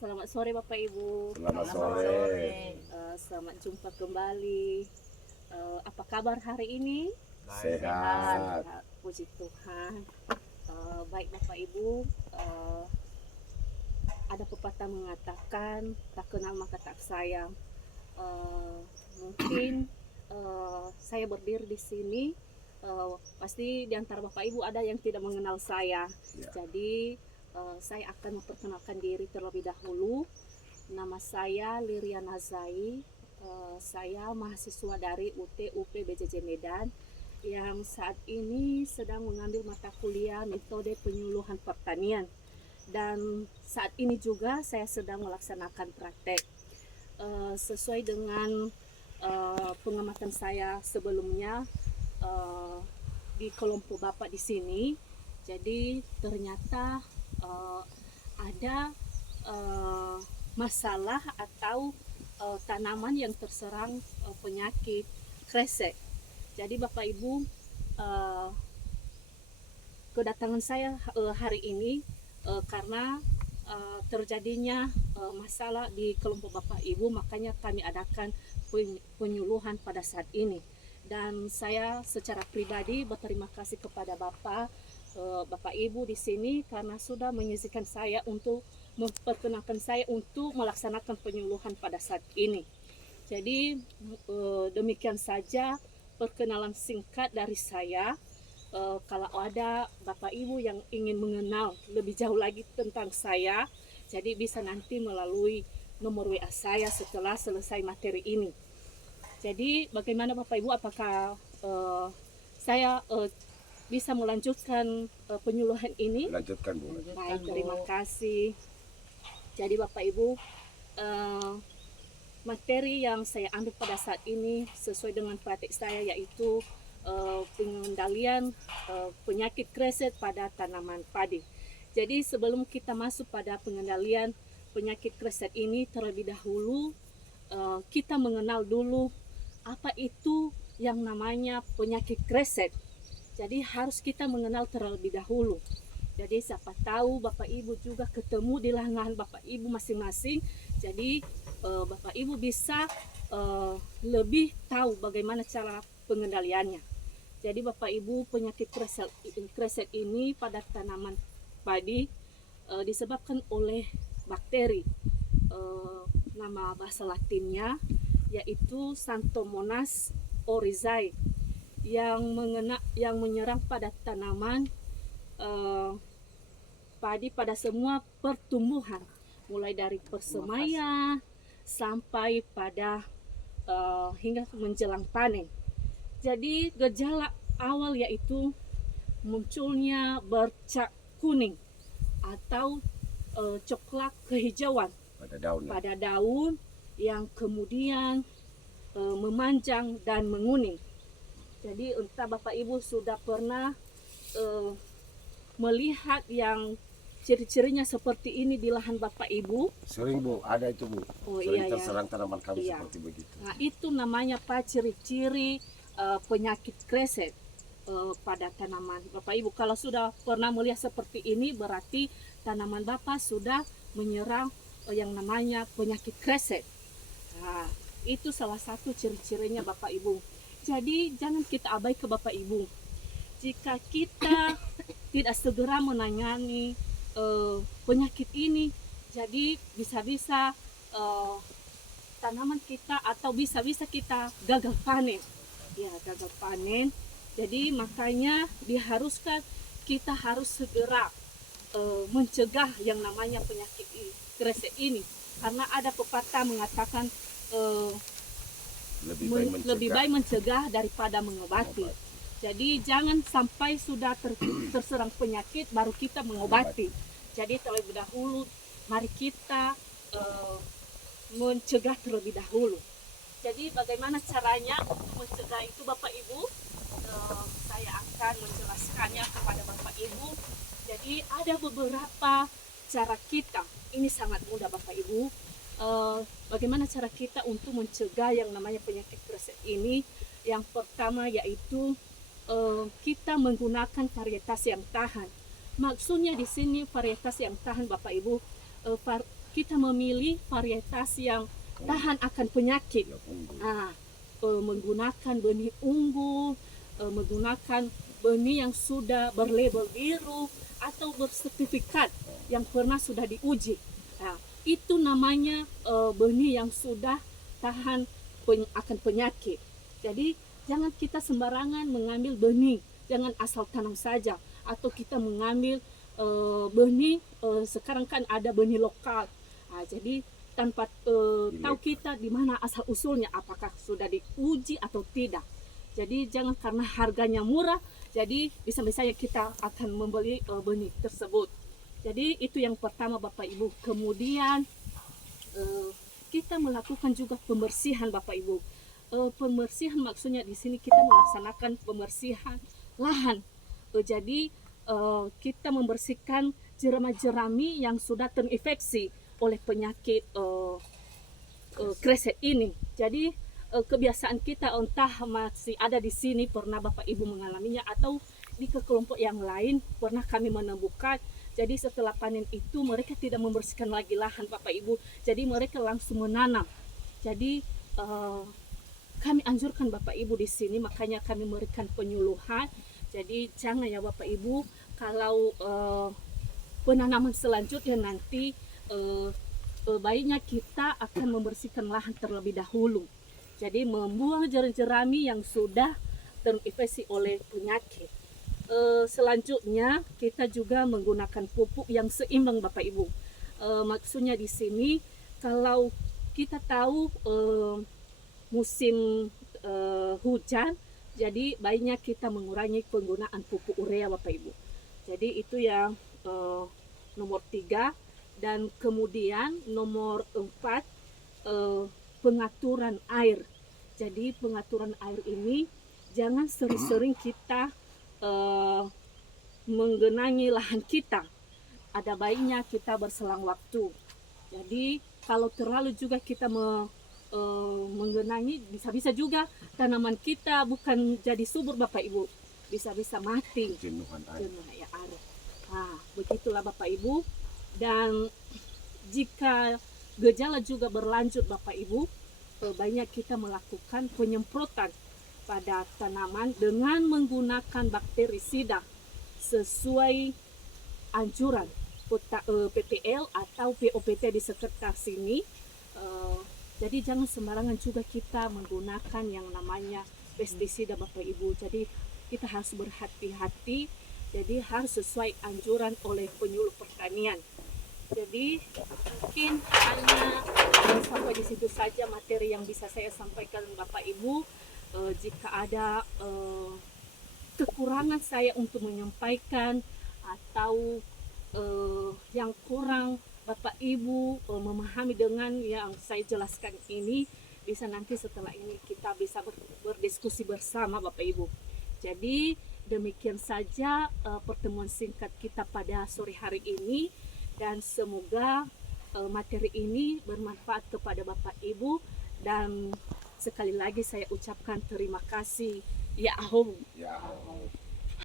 Selamat sore Bapak Ibu. Selamat Selamat sore. sore. Selamat jumpa kembali. Apa kabar hari ini? Sehat. Puji Tuhan. Baik Bapak Ibu. Ada pepatah mengatakan tak kenal maka tak sayang. Mungkin saya berdiri di sini. Pasti di antara Bapak Ibu ada yang tidak mengenal saya. Ya. Jadi saya akan memperkenalkan diri terlebih dahulu. Nama saya Liria Nazai. Saya mahasiswa dari UP BJJ Medan yang saat ini sedang mengambil mata kuliah metode penyuluhan pertanian. Dan saat ini juga saya sedang melaksanakan praktek sesuai dengan pengamatan saya sebelumnya di kelompok Bapak di sini. Jadi ternyata ada masalah atau tanaman yang terserang penyakit kresek. Jadi Bapak Ibu, kedatangan saya hari ini karena terjadinya masalah di kelompok Bapak Ibu, makanya kami adakan penyuluhan pada saat ini. Dan saya secara pribadi berterima kasih kepada Bapak Ibu di sini karena sudah mengizinkan saya untuk memperkenalkan saya untuk melaksanakan penyuluhan pada saat ini. Jadi demikian saja perkenalan singkat dari saya. Kalau ada Bapak Ibu yang ingin mengenal lebih jauh lagi tentang saya, jadi bisa nanti melalui nomor WA saya setelah selesai materi ini. Jadi bagaimana Bapak Ibu, apakah saya bisa melanjutkan penyuluhan ini? Lanjutkan, Bu. Baik, terima kasih. Jadi Bapak Ibu, materi yang saya ambil pada saat ini sesuai dengan praktik saya, yaitu pengendalian penyakit kresek pada tanaman padi. Jadi sebelum kita masuk pada pengendalian penyakit kresek ini, terlebih dahulu kita mengenal dulu apa itu yang namanya penyakit kresek. Jadi harus kita mengenal terlebih dahulu. Jadi siapa tahu Bapak Ibu juga ketemu di lahan Bapak Ibu masing-masing. Jadi Bapak Ibu bisa lebih tahu bagaimana cara pengendaliannya. Jadi Bapak Ibu, penyakit kresek ini pada tanaman padi disebabkan oleh bakteri. Nama bahasa Latinnya yaitu Xanthomonas oryzae yang menyerang pada tanaman padi pada semua pertumbuhan, mulai dari persemaian sampai pada hingga menjelang panen. Jadi gejala awal yaitu munculnya bercak kuning atau coklat kehijauan pada daun yang kemudian memanjang dan menguning. Jadi entah Bapak Ibu sudah pernah melihat yang ciri-cirinya seperti ini di lahan Bapak Ibu? Sering, Bu, ada itu, Bu. Sering terserang tanaman kami seperti begitu. Nah, itu namanya apa ciri-ciri penyakit kresek pada tanaman Bapak Ibu. Kalau sudah pernah melihat seperti ini, berarti tanaman Bapak sudah menyerang yang namanya penyakit kresek. Nah, itu salah satu ciri-cirinya Bapak Ibu. Jadi jangan kita abaikan Bapak Ibu. Jika kita tidak segera menangani penyakit ini, jadi bisa-bisa tanaman kita atau bisa-bisa kita gagal panen. Ya, gagal panen. Jadi makanya diharuskan kita harus segera mencegah yang namanya penyakit kresek ini. Karena ada pepatah mengatakan lebih baik mencegah daripada mengobati. Jadi jangan sampai sudah terserang penyakit baru kita mengobati. Jadi terlebih dahulu mari kita mencegah terlebih dahulu. Jadi bagaimana caranya mencegah itu Bapak Ibu? Saya akan menjelaskannya kepada Bapak Ibu. Jadi ada beberapa cara kita. Ini sangat mudah Bapak Ibu. Bagaimana cara kita untuk mencegah yang namanya penyakit kresek ini? Yang pertama yaitu kita menggunakan varietas yang tahan. Maksudnya di sini varietas yang tahan Bapak Ibu, kita memilih varietas yang tahan akan penyakit. Ya, unggul. Nah, menggunakan benih unggul, menggunakan benih yang sudah berlabel biru atau bersertifikat yang pernah sudah diuji. Nah, itu namanya benih yang sudah tahan akan penyakit. Jadi jangan kita sembarangan mengambil benih, jangan asal tanam saja, atau kita mengambil benih sekarang kan ada benih lokal. Nah, jadi tanpa tahu kita di mana asal usulnya, apakah sudah diuji atau tidak. Jadi jangan karena harganya murah, jadi bisa-bisanya kita akan membeli benih tersebut. Jadi itu yang pertama Bapak Ibu. Kemudian kita melakukan juga pembersihan Bapak Ibu. Pembersihan maksudnya di sini kita melaksanakan pembersihan lahan. Jadi kita membersihkan jerami-jerami yang sudah terinfeksi oleh penyakit kreset ini. Jadi kebiasaan kita entah masih ada di sini pernah Bapak Ibu mengalaminya atau di kelompok yang lain pernah kami menemukan. Jadi setelah panen itu mereka tidak membersihkan lagi lahan Bapak Ibu. Jadi mereka langsung menanam. Jadi kami anjurkan Bapak Ibu di sini, makanya kami memberikan penyuluhan. Jadi jangan ya Bapak Ibu, kalau penanaman selanjutnya nanti baiknya kita akan membersihkan lahan terlebih dahulu. Jadi membuang jerami yang sudah terinfeksi oleh penyakit. Selanjutnya kita juga menggunakan pupuk yang seimbang Bapak Ibu. Maksudnya di sini kalau kita tahu musim hujan, jadi baiknya kita mengurangi penggunaan pupuk urea Bapak Ibu. Jadi itu yang nomor 3. Dan kemudian nomor 4, pengaturan air. Jadi pengaturan air ini jangan sering-sering kita menggenangi lahan kita. Ada baiknya kita berselang waktu. Jadi kalau terlalu juga kita menggenangi, bisa-bisa juga tanaman kita bukan jadi subur Bapak Ibu, bisa-bisa mati. Jenuhan air. Nah, begitulah Bapak Ibu. Dan jika gejala juga berlanjut Bapak Ibu, baiknya kita melakukan penyemprotan pada tanaman dengan menggunakan bakterisida sesuai anjuran PPL atau POPT di sekitar sini. Jadi jangan sembarangan juga kita menggunakan yang namanya pestisida Bapak Ibu. Jadi kita harus berhati-hati, jadi harus sesuai anjuran oleh penyuluh pertanian. Jadi mungkin hanya sampai di situ saja materi yang bisa saya sampaikan Bapak Ibu. Jika ada kekurangan saya untuk menyampaikan atau yang kurang Bapak Ibu memahami dengan yang saya jelaskan ini, bisa nanti setelah ini kita bisa berdiskusi bersama Bapak Ibu. Jadi demikian saja pertemuan singkat kita pada sore hari ini, dan semoga materi ini bermanfaat kepada Bapak Ibu. Dan sekali lagi saya ucapkan terima kasih. Ya Ahom. Ya.